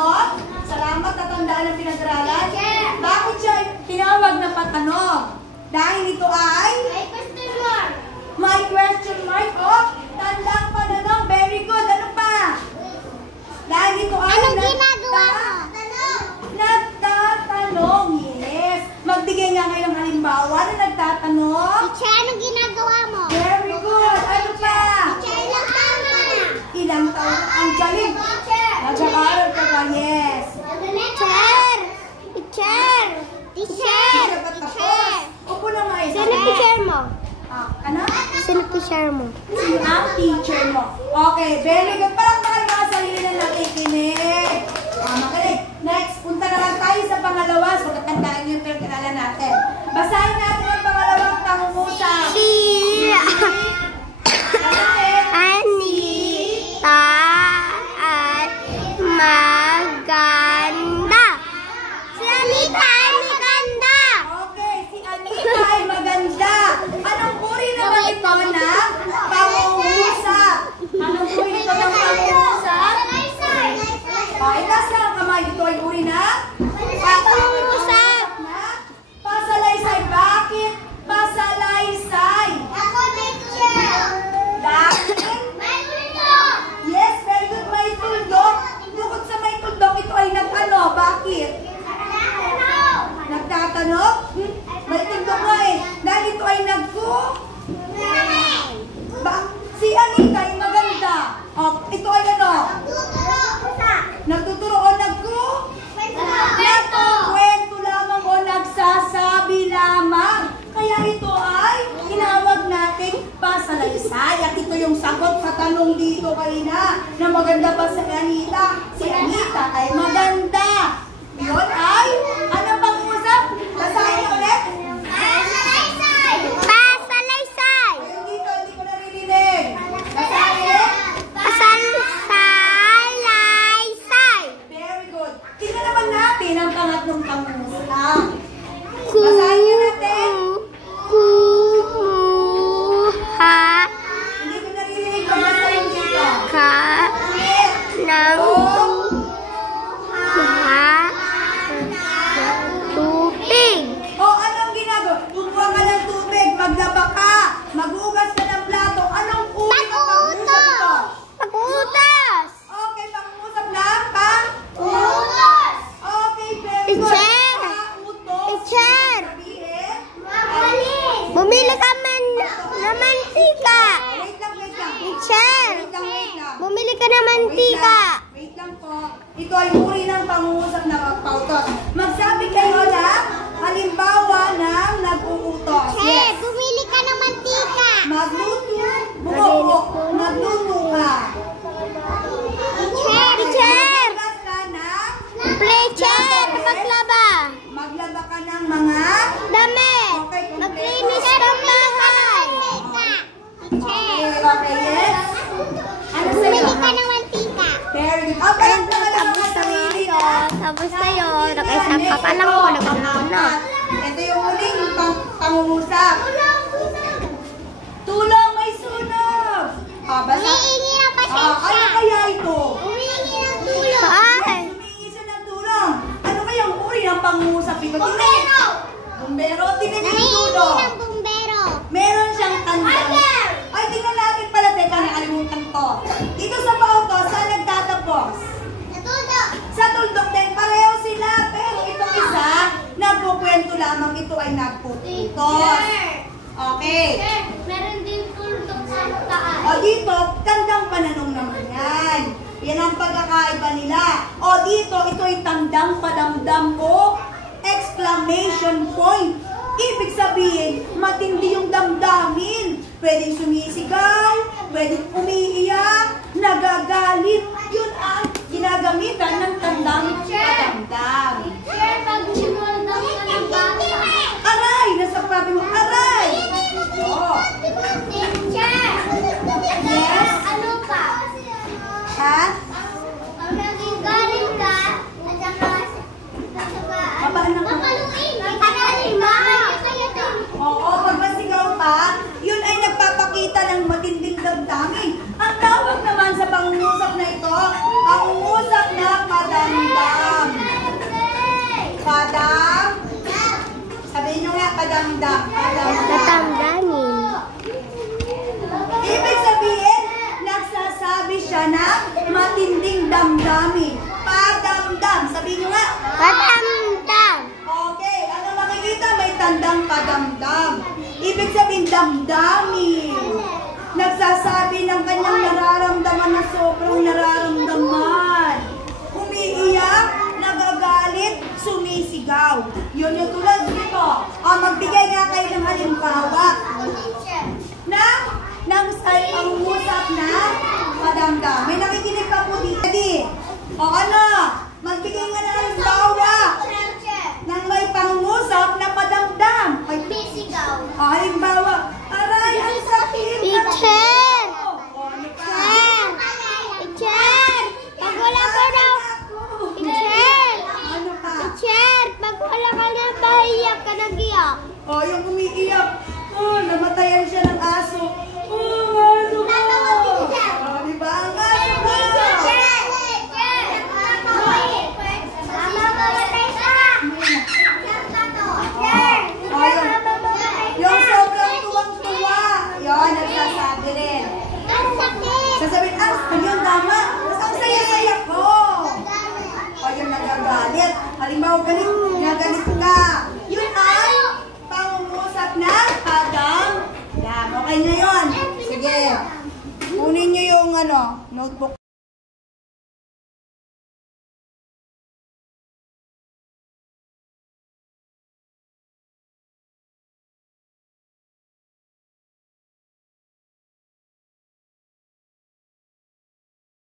patanong? Salamat, tatandaan ang pinag-aralan. Bakit siya tinawag na patanong? Dahil ito ay? May question mark. Oh, tandang patanong. Very good. Ano pa? Dahil ito ay anong ginagawa mo? Nagtatanong. Yes. Magbigay nga kayo ng halimbawa na nagtatanong. Teacher, anong ginagawa mo? Very good. Ano pa? Teacher, ilang taon na? Ilang taon? Ang galing. Nag-aaral ka ba? Yes. Teacher! Teacher! Teacher! Teacher! Upo na nga ito. Sino teacher mo? Ano? Sino teacher mo? Sino ang teacher mo? Okay, very good. Parang mahal mga sarili na nakikinig. Magaling. Next, punta naman tayo sa pangalawa. So, natandaan yung pinag-aralan natin. Basahin natin ang pangalawang pangungusap. Anita at maganda. Si Anita ay maganda. Okay, si Anita ay maganda. Anong uri naman ito ng pangungusap? Anong uri ito ng pangungusap? Itas lang ang kamay. Ito ay uri ng pangungusap na pasalaysay. Bakit pasalaysay? Ako teacher. Dahil? Yes, very good. May tuldok. Bukod sa may tuldok, ito ay nag-ano? Bakit? Nagtatanong? May tuldok nga eh. Dahil ito ay si Anita ay maganda. Oh, ito ay ano? Nagtuturo o nagkukwento lamang o nagsasabi lamang. Kaya ito ay tinawag nating pasalaysay. At ito yung sagot sa tanong dito kanina na maganda ba si Anita? Si Anita ay maganda. Yun ay, ano bang usap? Basahin niyo ulit? Pasalaysay. Hindi ko naririnig. Basahin? Pasalaysay. Very good. Tingnan naman natin ang pangatlong pangungusap. Basahin niyo natin. Kumuha Hindi ko naririnig kung basahin dito. ka ng tubig. O, anong ginagawa? Kumuha ka ng tubig, maglaba ka, maghugas ka ng plato. Anong uri ng pangungusap ito? Pag-utos. Okay, pangungusap lang, Utos. Okay, very good. Teacher. Utos. Teacher. Sabihin. Bumili ka man ng mantika. Wait lang. Teacher. Wait lang. Bumili ka ng mantika. Wait lang po. Ito ay uri ng pangungusap na magpautos. Magsabi kayo ng halimbawa ng nag-uutos. Teacher, bumili ka ng mantika. Magluto ka. Teacher. Maghugas ka ng Teacher, maglaba. maglaba ka ng mga Damit. Okay, Maglinis ng bahay. okay, yes. Ano Bumili sa'yo? ka ng mantika. Very good. Okay, ang pangalawang mga sarili na. Tapos tayo, nakaisang ka pa lang ko, nagano na. Ito yung huling pangungusap. Tulong, may sunog. Basta. Humihingi ng Ano pasensya. kaya ito? Humihingi ng tulong. Saan? Humingi siya ng tulong. Ano kaya ang uri ng pangungusap ito? Bumbero! Bumbero, tingnan niyo yung Humihingi tulong. ng bumbero. Meron siyang tandang. Ay, tingnan natin pala. Teka, nakalimutan to. Dito sa pauto, saan nagtatapos? Natulog. Sa tuldok din, pareho sila. Pero itong isa, nagkukwento lamang. Ito ay nagpuputos. Okay. Meron din tulog sa taas. O dito, tandang pananong naman yan. Yan ang pagkakaiba nila. O dito, ito ay tandang padamdam o exclamation point. Ibig sabihin, matindi yung damdamin. Pwedeng sumisigaw, pwedeng umiiyak, nagagalit. Yun ang ginagamitan ng tandang padamdam. Pag sinulog ka ng bata. Aray! Nasa prabi mo, aray! Oo. Teacher. Yes? Ano pa? Ha? Pag naging galing ka, at saka Babaan ng papaluin. Papaluin ba? Oo, pag masigaw pa, yun ay nagpapakita ng matinding damdamin. Ang tawag naman sa pangungusap na ito, pangungusap na padamdam. Padam. Sabihin nyo nga, padamdam. Tatangganin. Ibig sabihin, nagsasabi siya ng matinding damdamin. Padamdam. Sabihin nyo nga. Tatangdam. Okay, ano makikita? May tandang padamdam. Ibig sabihin, damdamin. Nagsasabi ng kanyang nararamdaman na sobrang nararamdaman. Umiiyak, nagagalit, sumisigaw. Yun yung tulad dito. Magbigay nga kayo ng halimbawa. Nang pangungusap na padamdam. May nakikinig ka po dito. Ano? Magbigay nga ng halimbawa. Nang may pangungusap na padamdam. Halimbawa. Aray, ang sakit. Teacher! Ano pa? Teacher! Pag wala ka na... Teacher! Ano pa? Teacher! Pag wala ka na bahiyak ka nag-iyak. Yung umiiyak. Namatayan siya ng aso. Aso ko. Diba? Ang aso ko. Yung sobrang tuwang-tuwa. Yun, nagsasabi rin. Sasabihin, yun tama. Ang saya-saya ko. Yung nagagalit. Halimbawa, nagalit ka. Yun ay pangungusap na padamdam. Okay na yun. Sige. Kunin nyo yung notebook.